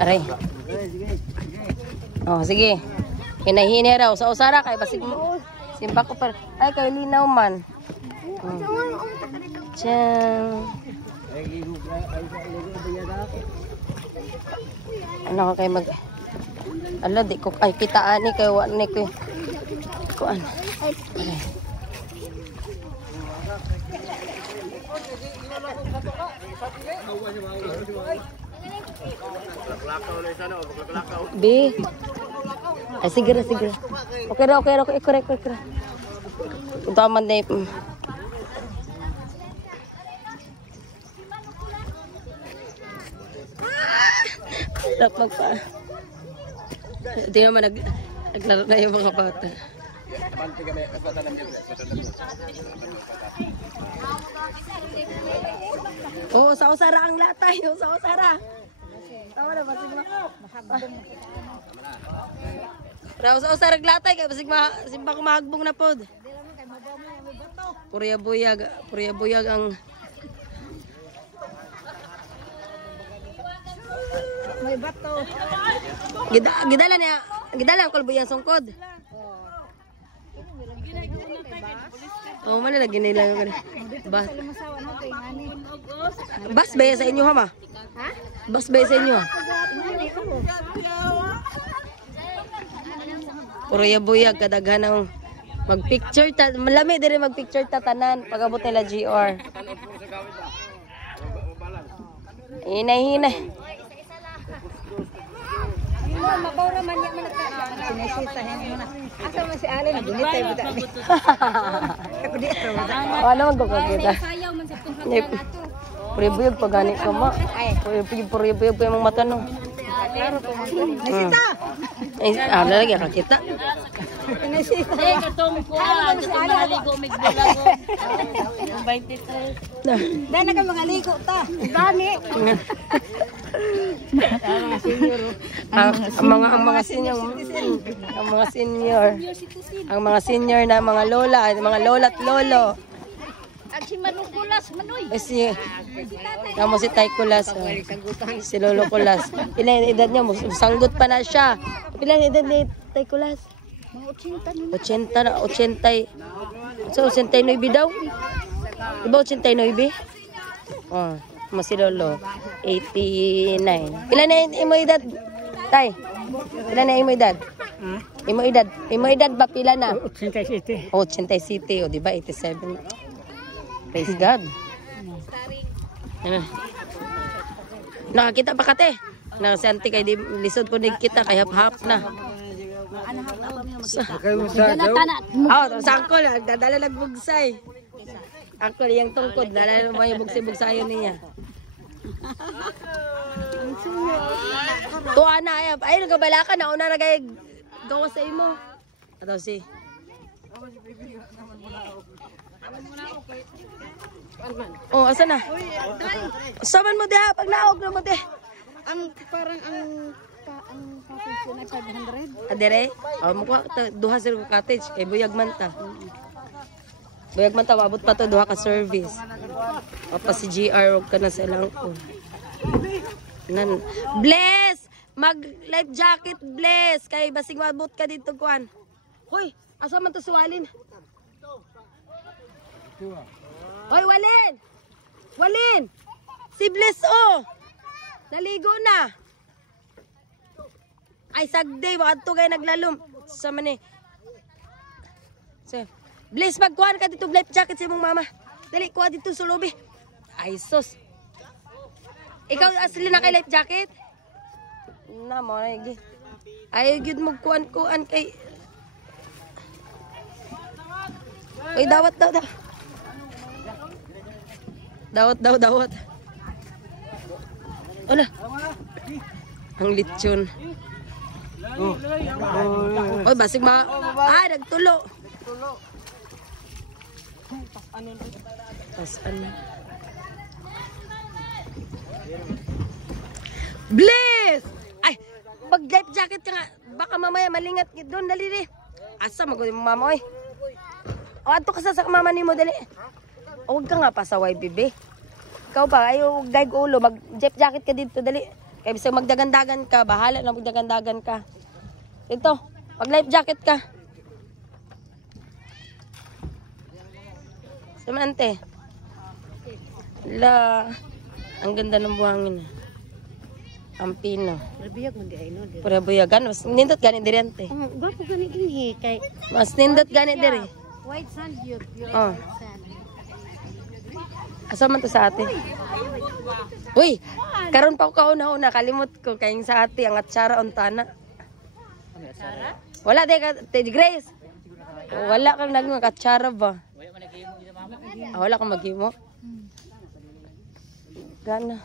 Aray. Oh, sige. Hinahini raw. Sa usara kay basig mo. Simba ko pa. Ay, kay linaw man. Tiyan. Ano ka kay mag... Ala, di ko... Ay, kitaan ni kay wala ni ko. Kuan. Aray. B. Ay, sige. Okay. Correct. Ito aman na yung... Harap magpa... Hindi naman naglaro na yung mga bata. Oh, sa usara ang latay. Sa usara. Tama na, basig ma... Raw sa usara ang latay. Basig ma... Simba ko mahagbong na pod. Purya buyag ang... May bato. Gidala ang kulbuyang sungkod. Oh, mana lagi nila yung bas ba sa inyo ha ma? Ha? Bas ba sa inyo? Puro buyag kadaghan ng magpicture ta, malami dire magpicture ta tanan pagabot nila GR. Hinay. Mabawra man yan sinisitahin mo na. Asa man si Alin? Gunitay buta. Ako di ito. Ano magkakita? Sayaw man sa tungkol nato. Puribuyog pa gani ka ma. Puribuyog pa yung mata no. Nasita! Ay, lagi ka kita. Nasita. Eh, katong kuha. Katong maligo, migdulago. 23. Dahil na ka mga ligo ta. Dani. ang mga senior na mga lola, mga lola at lolo. At si Manukulas, Manoy. Si kamo si Tay Kulas, si Lolo Kulas. Ilan edad niya? Sanggot pa na siya. Ilan edad ni Tay Kulas? Mga 80 na, 80. So 89 daw? Diba 89? Oh, mo si Lolo 89. Ilan na imo edad? Tay. Ilan na imo edad? Imo edad ba pila na? 87. 87, o di ba 87. Praise God. Nakakita pa kate. Nakasanti kay di lisod po kita kay hap-hap na. Sangkol, dadala nagbugsay. Ako yung tungkod, dadala mo yung bugsay-bugsayon niya. Tuwa na, ay nagabala ka, nauna na kay gawa sa imo. Ato si. Oh, asa na? Saman mo diha pag naog na mo diha. Ang parang ang package na 500. Adere? Oh, mukha duha sa cottage kay buyag man ta. Buyag man ta abot pa to duha ka service. Pa si GR og kana sa lang ko. Nan bless mag life jacket bless kay basig mabot ka dito kuan. Hoy, asa man to suwalin? Hoy, Walin! Si Bless, oh! Naligo na! Ay, sagday, wakad to kayo naglalom. Sa mani. So, Bless, magkuhan ka dito life jacket sa mong mama. Dali, kuha dito sa lobby. Ay, sus. Ikaw, asli na kay life jacket? Na, mo na, ay, yun magkuhan kay... Uy, dawat. Dawat. Ala. Ang litsyon. Oy, basig nagtulo. Pas-ano. Bless! Ay, mag-life jacket ka nga. Baka mamaya malingat doon, dali rin. Asa, magod mo mama, oy. O, ato ka sa mama ni mo, dali. Huwag ka nga pasaway, bebe. Ikaw ba, ayaw daig ulo, mag-jet jacket ka dito, dali. Kaya bisag magdagandagan ka, bahala na magdagandagan ka. Dito, mag-life jacket ka. Samante. La, ang ganda ng buhangin. Ang pino. Rabiyag mo di ay no. Pura buyagan, mas nindot gani diri ante. Gwapo gani din kay Mas nindot gani diri. white sand yun. Pure Oh. white sand. Asa man to sa ate? Uy, karon pa ko kauna-una kalimot ko kayong sa ate ang atsara untana. Wala de Grace. Wala kang nagmakatsara ba? Wala kang maghimo. Gana.